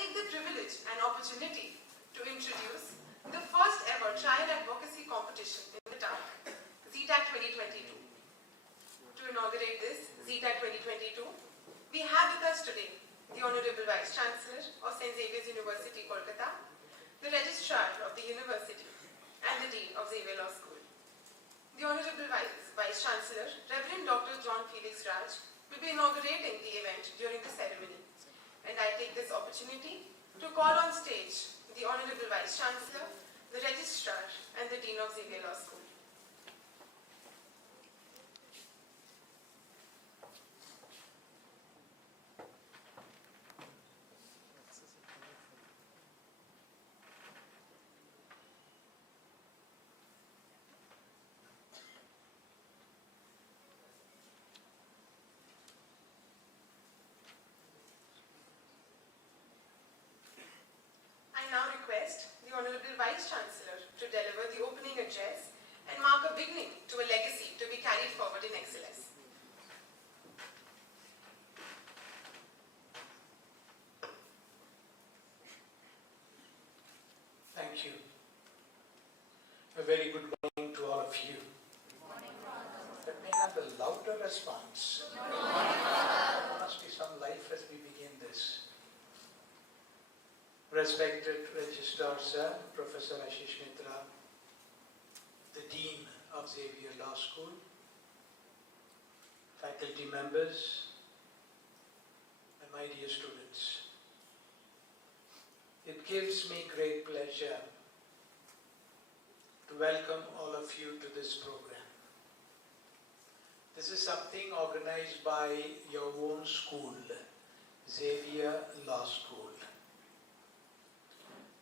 take the privilege and opportunity to introduce the first ever child advocacy competition in the town, XITAC' 2022. To inaugurate this XITAC' 2022, we have with us today the Honorable Vice Chancellor of St. Xavier's University, Kolkata, the Registrar of the University, and the Dean of Xavier Law School. The Honorable Vice Chancellor, Reverend Dr. John Felix Raj, will be inaugurating the event during the ceremony. And I take this opportunity to call on stage the Honorable Vice Chancellor, the Registrar, and the Dean of Xavier Law School. I now request the Honorable Vice Chancellor to deliver the opening address and mark a beginning to a legacy to be carried forward in excellence. Thank you. A very good morning to all of you. Good morning, Father. Let me have a louder response. Good morning, Father. There must be some life as we begin this. Respected Registrar Sir, Professor Ashish Mitra, the Dean of Xavier Law School, faculty members, and my dear students. It gives me great pleasure to welcome all of you to this program. This is something organized by your own school, Xavier Law School.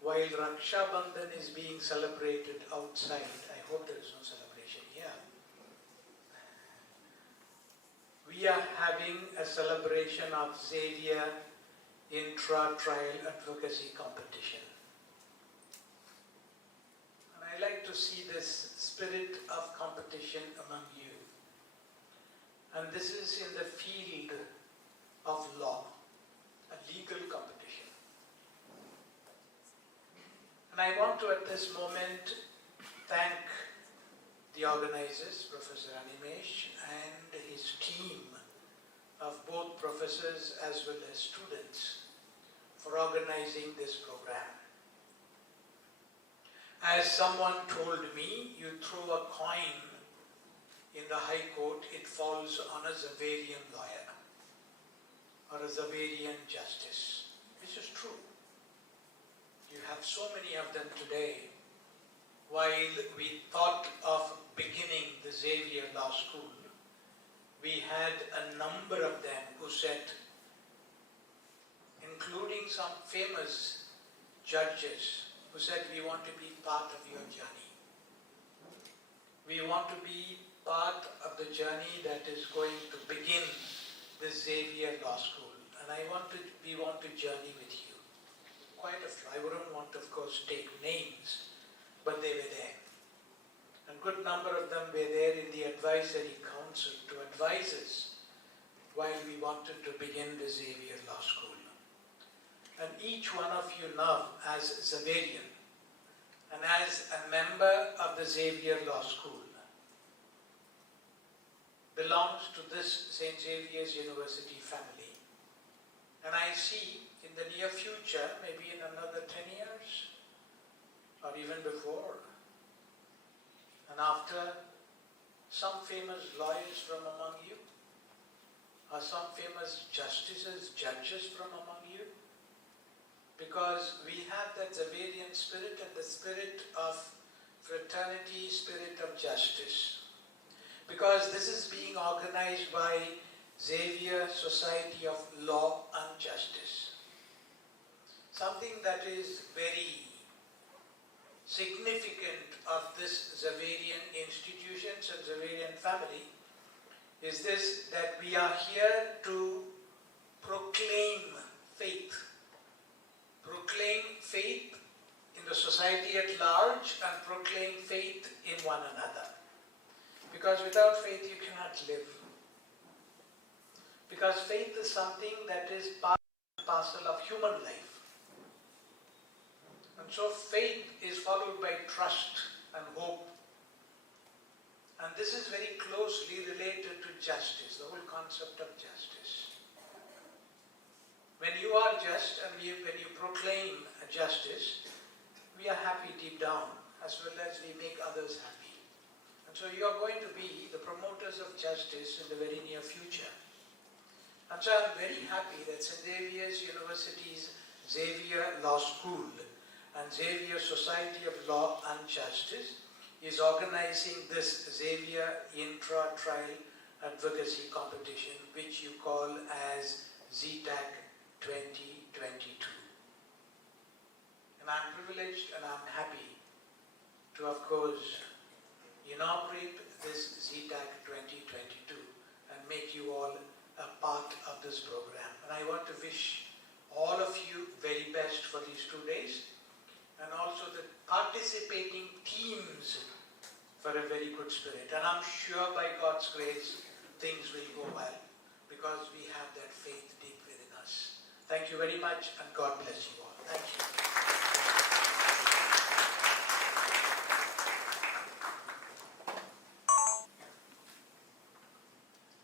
While Raksha Bandhan is being celebrated outside, I hope there is no celebration here, we are having a celebration of Xavier Intra trial advocacy competition. And I like to see this spirit of competition among you. And this is in the field of law, a legal competition. And I want to at this moment thank the organizers, Professor Animesh and his team of both professors as well as students for organizing this program. As someone told me, you throw a coin in the High Court, it falls on a Xaverian lawyer or a Xaverian justice, which is true. You have so many of them today. While we thought of beginning the Xavier Law School, we had a number of them who said, including some famous judges, who said, we want to be part of your journey. We want to be part of the journey that is going to begin the Xavier Law School. And we want to journey with you. Quite a few. I wouldn't want to, of course, take names, but they were there. A good number of them were there in the advisory council to advise us while we wanted to begin the Xavier Law School. And each one of you now, as Xaverian and as a member of the Xavier Law School, belongs to this St. Xavier's University family. And I see in the near future, maybe in another 10 years, or even before, and after, some famous lawyers from among you, or some famous justices, judges from among you, because we have that Xaverian spirit and the spirit of fraternity, spirit of justice. Because this is being organized by Xavier Society of Law and Justice. Something that is very significant of this Xaverian institutions and Xaverian family is this, that we are here to proclaim faith. Proclaim faith in the society at large and proclaim faith in one another. Because without faith you cannot live. Because faith is something that is part and parcel of human life. And so faith is followed by trust and hope. And this is very closely related to justice, the whole concept of justice. When you are just and when you proclaim justice, we are happy deep down as well as we make others happy. And so you are going to be the promoters of justice in the very near future. And so I am very happy that St. Xavier's University's Xavier Law School and Xavier Society of Law and Justice is organizing this Xavier Intra Trial Advocacy competition, which you call as XITAC' 2022. And I'm privileged and I'm happy to, of course, inaugurate this XITAC' 2022 and make you all a part of this program. And I want to wish all of you very best for these 2 days, and also the participating teams for a very good spirit. And I'm sure by God's grace, things will go well, because we have that faith deep within us. Thank you very much, and God bless you all. Thank you.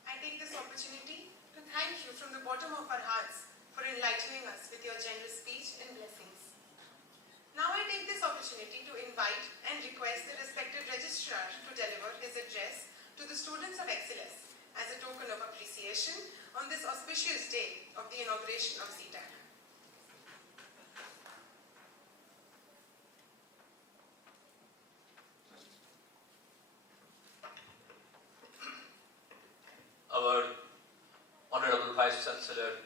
I take this opportunity to thank you from the bottom of our hearts for enlightening us with your generous speech and blessings. Now I take this opportunity to invite and request the respected registrar to deliver his address to the students of XLS as a token of appreciation on this auspicious day of the inauguration of XITAC'. Our Honorable Vice Chancellor,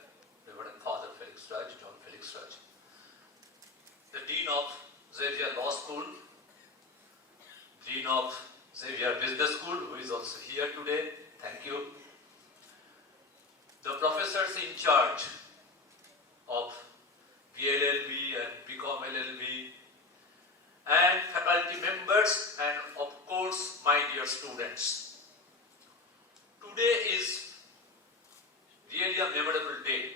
Reverend Father Felix Raj, John Felix Raj, the Dean of Xavier Law School, Dean of Xavier Business School, who is also here today, thank you. The professors in charge of BLLB and BCom LLB, and faculty members, and of course, my dear students. Today is really a memorable day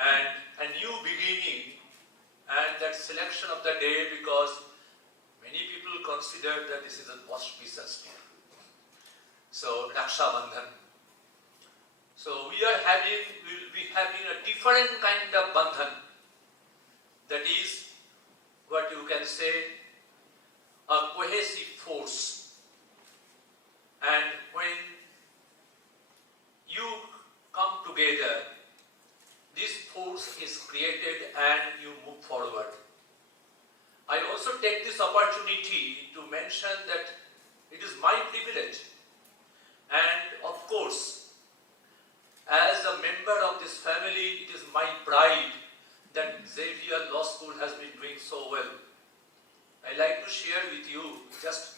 and a new beginning, and that selection of the day because many people consider that this is an auspicious day. So, Raksha Bandhan. So we will be having a different kind of bandhan. That is what you can say a cohesive force. And when you come together, this force is created and you move forward. I also take this opportunity to mention that it is my privilege, and of course, as a member of this family, it is my pride that Xavier Law School has been doing so well. I like to share with you just,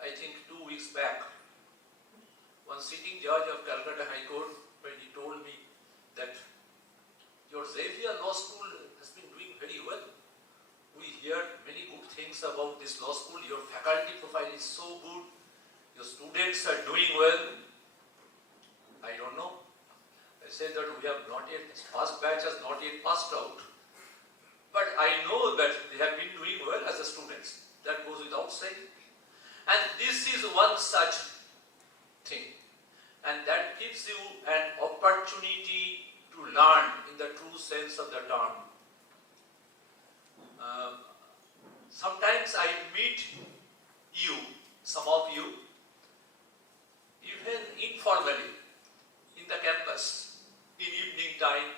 I think 2 weeks back, one sitting judge of Kolkata High Court, when he told me that your Xavier Law School has been doing very well. We hear many good things about this law school. Your faculty profile is so good. Your students are doing well. I don't know. I said that we have not yet, this past batch has not yet passed out. But I know that they have been doing well as the students. That goes without saying. And this is one such thing. And that gives you an opportunity to learn in the true sense of the term. Sometimes I meet you, some of you, even informally, in the campus, in evening time.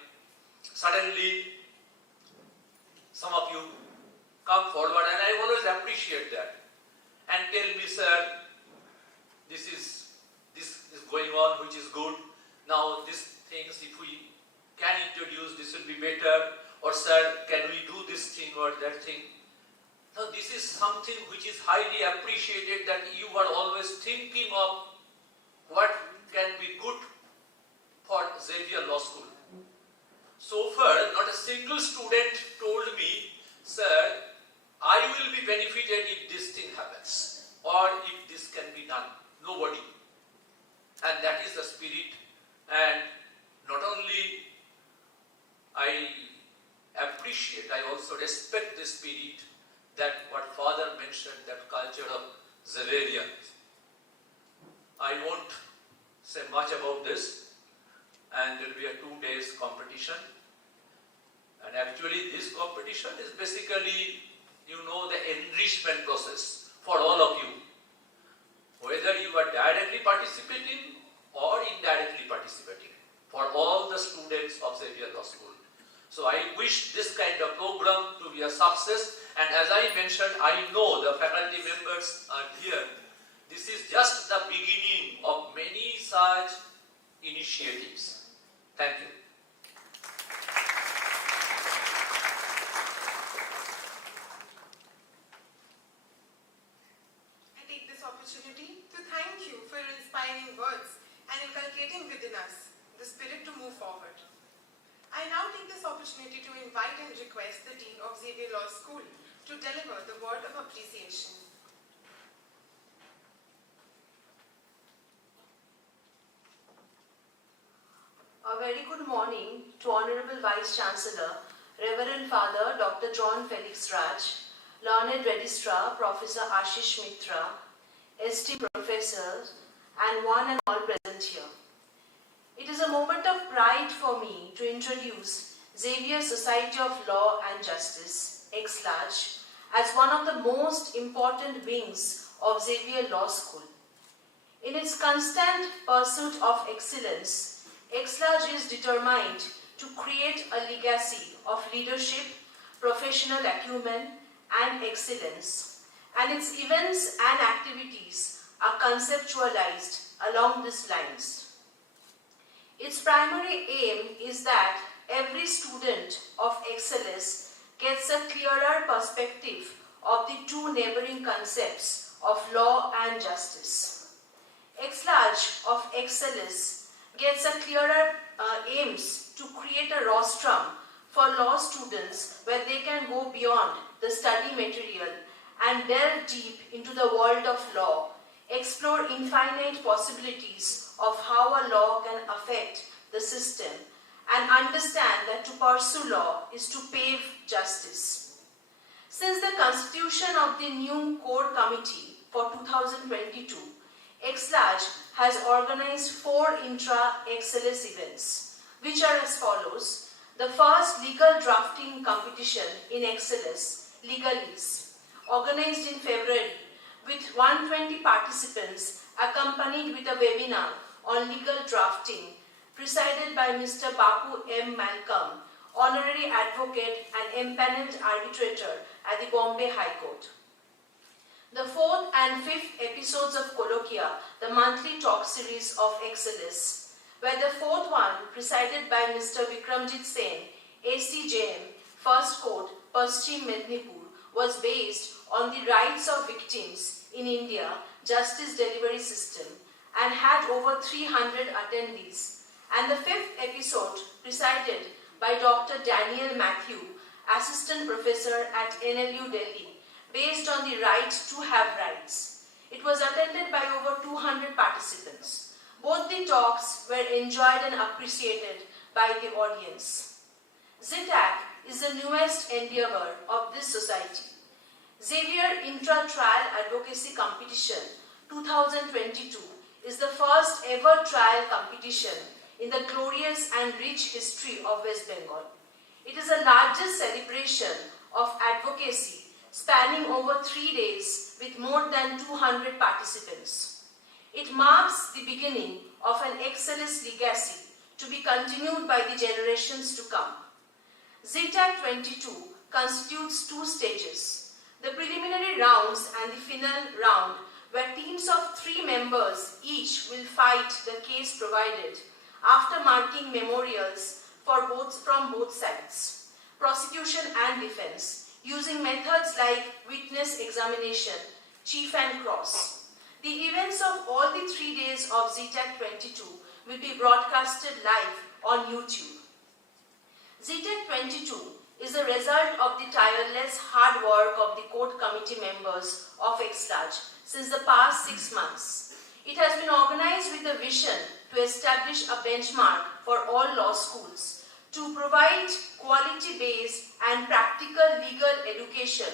Suddenly, some of you come forward, and I always appreciate that, and tell me, sir, this is going on, which is good. Now, these things, if we can introduce, this will be better. Or, sir, can we do this thing or that thing? Now, this is something which is highly appreciated, that you are always thinking of what can be good for Xavier Law School. So far, not a single student told me, sir, I will be benefited if this thing happens, or if this can be done. Nobody. And that is the spirit. And not only I appreciate, I also also respect the spirit that what Father mentioned, that culture of Xavier. I won't say much about this, and there will be a 2 days competition. And actually this competition is basically, the enrichment process for all of you. Whether you are directly participating or indirectly participating, for all the students of Xavier Law School. So I wish this kind of program to be a success, and as I mentioned, I know the faculty members are here. This is just the beginning of many such initiatives. Thank you. I take this opportunity to thank you for your inspiring words and inculcating within us the spirit to move forward. I now take this opportunity to invite and request the Dean of Xavier Law School to deliver the word of appreciation. A very good morning to Honorable Vice Chancellor, Reverend Father Dr. John Felix Raj, Learned Registrar Professor Ashish Mitra, esteemed professors, and one and all present here. It is a moment of pride for me to introduce Xavier Society of Law and Justice, XITAC'22, as one of the most important wings of Xavier Law School. In its constant pursuit of excellence, XITAC'22 is determined to create a legacy of leadership, professional acumen, and excellence, and its events and activities are conceptualized along these lines. Its primary aim is that every student of XLS gets a clearer perspective of the two neighboring concepts of law and justice. XLARGE of XLS gets a clearer aims to create a rostrum for law students where they can go beyond the study material and delve deep into the world of law, explore infinite possibilities of how a law can affect the system, and understand that to pursue law is to pave justice. Since the constitution of the new core committee for 2022, XLARGE has organized 4 intra-XLS events, which are as follows. The first legal drafting competition in XLS, Legalese, organized in February with 120 participants accompanied with a webinar on legal drafting presided by Mr. Bapu M. Malcolm, Honorary Advocate and Empaneled Arbitrator at the Bombay High Court. The 4th and 5th episodes of Kolkata, the monthly talk series of XLS, where the 4th one, presided by Mr. Vikramjit Sen, ACJM, First Court, Paschim Mednipur, was based on the rights of victims in India justice delivery system and had over 300 attendees. And the 5th episode, presided by Dr. Daniel Matthew, Assistant Professor at NLU Delhi, based on the right to have rights. It was attended by over 200 participants. Both the talks were enjoyed and appreciated by the audience. XITAC' is the newest endeavor of this society. Xavier Intra Trial Advocacy Competition 2022 is the first ever trial competition in the glorious and rich history of West Bengal. It is the largest celebration of advocacy spanning over 3 days with more than 200 participants. It marks the beginning of an excellence legacy to be continued by the generations to come. XITAC'22 constitutes 2 stages. The preliminary rounds and the final round, where teams of 3 members each will fight the case provided after marking memorials from both sides, prosecution and defense, using methods like witness examination, chief and cross. The events of all the 3 days of XITAC'22 will be broadcasted live on YouTube. XITAC'22 is the result of the tireless hard work of the court committee members of XLARGE since the past 6 months. It has been organized with a vision to establish a benchmark for all law schools, to provide quality-based and practical legal education,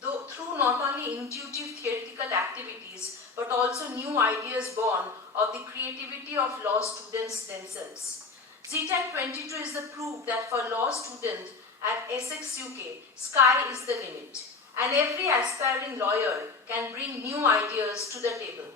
though through not only intuitive theoretical activities but also new ideas born of the creativity of law students themselves. XITAC'22 is the proof that for law students at Essex UK, sky is the limit, and every aspiring lawyer can bring new ideas to the table.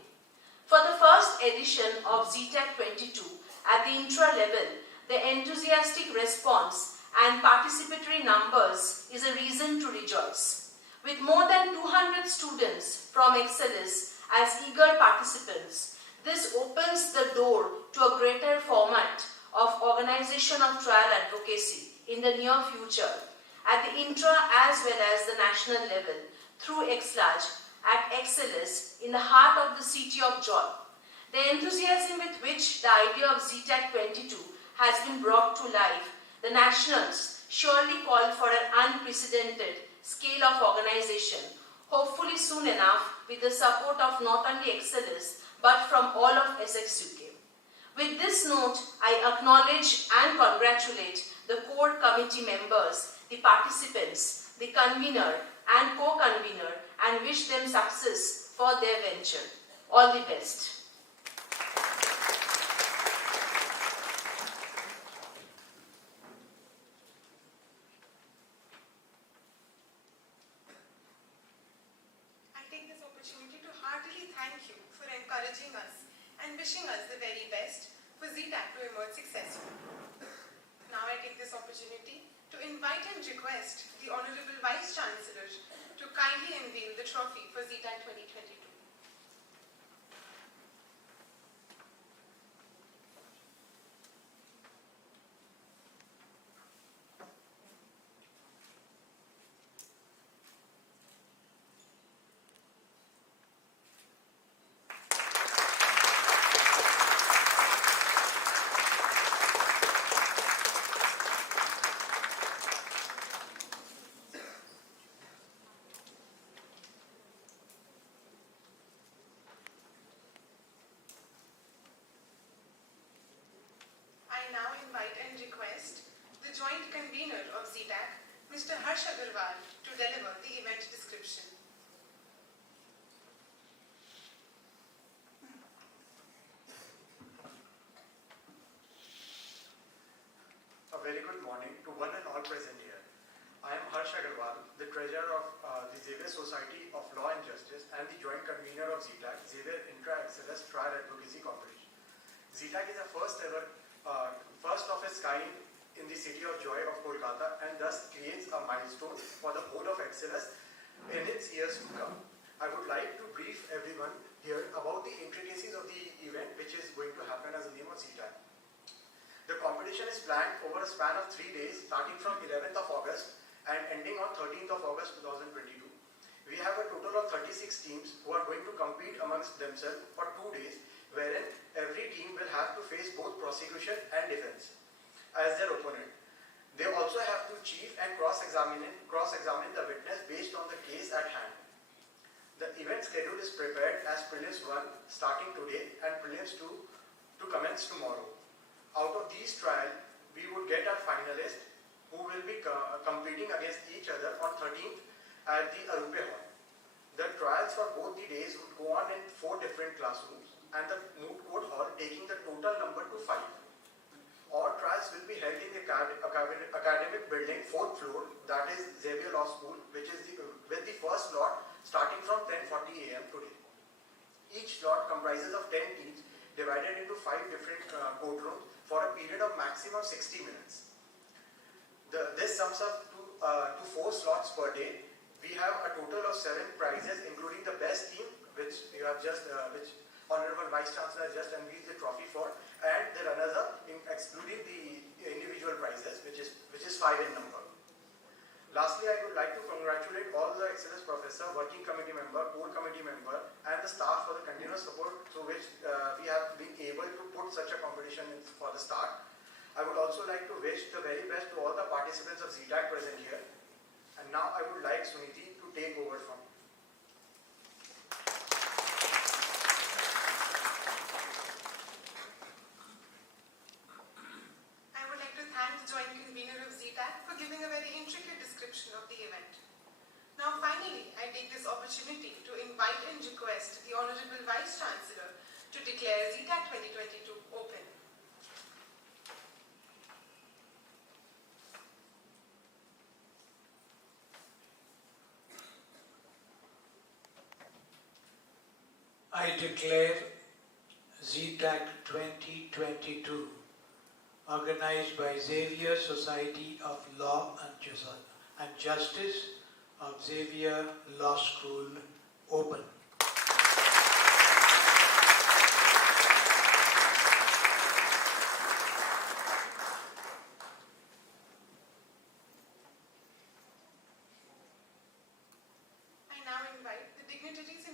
For the first edition of XITAC'22 at the Intra level, the enthusiastic response and participatory numbers is a reason to rejoice. With more than 200 students from XLS as eager participants, this opens the door to a greater format of organization of trial advocacy in the near future at the Intra as well as the national level through XLAJ at XLS in the heart of the city of joy. The enthusiasm with which the idea of XITAC'22 has been brought to life, the nationals surely call for an unprecedented scale of organization, hopefully soon enough with the support of not only XLS but from all of Essex UK. With this note, I acknowledge and congratulate the core committee members, the participants, the convener and co-convener, and wish them success for their venture. All the best. I take this opportunity to heartily thank you for encouraging us and wishing us the very best for XITAC to emerge successful. Now I take this opportunity to invite and request the Honorable Vice Chancellor to kindly unveil the trophy for XITAC'22. I now invite and request the joint convener of XITAC, Mr. Harsh Agarwal, to deliver the event description. A very good morning to one and all present here. I am Harsh Agarwal, the treasurer of the Xavier Society of Law and Justice and the joint convener of XITAC, Xavier Intra XLS Trial Advocacy Competition. XITAC is a first of its kind in the city of joy of Kolkata and thus creates a milestone for the whole of XLS in its years to come. I would like to brief everyone here about the intricacies of the event which is going to happen as the name of XITAC. The competition is planned over a span of 3 days starting from 11th of August and ending on 13th of August 2022. We have a total of 36 teams who are going to compete amongst themselves for 2 days, wherein every team will have to face both prosecution and defense as their opponent. They also have to chief and cross-examine the witness based on the case at hand. The event schedule is prepared as Prelims 1 starting today and Prelims 2 to commence tomorrow. Out of these trials, we would get our finalists who will be competing against each other on 13th at the Arupe Hall. The trials for both the days would go on in 4 different classrooms and the moot court hall taking the total number to 5. All trials will be held in the academic building, 4th floor, that is Xavier Law School, which is with the first lot starting from 10:40 a.m. today. Each slot comprises of 10 teams divided into 5 different courtrooms for a period of maximum 60 minutes. This sums up to 4 slots per day. We have a total of 7 prizes, including the best team, which you have just, which Honorable Vice Chancellor has just unveiled the trophy for, and the runners-up, excluding the individual prizes, which is 5 in number. Lastly, I would like to congratulate all the XLS professor, working committee member, core committee member, and the staff for the continuous support through which we have been able to put such a competition for the start. I would also like to wish the very best to all the participants of XITAC present here. And now I would like Suniti to take over from. I would like to thank the joint convener of XITAC description of the event. Now finally, I take this opportunity to invite and request the Honorable Vice Chancellor to declare XITAC 2022 open. I declare XITAC 2022, organized by Xavier Society of Law and Justice of Xavier Law School, open. I now invite the dignitaries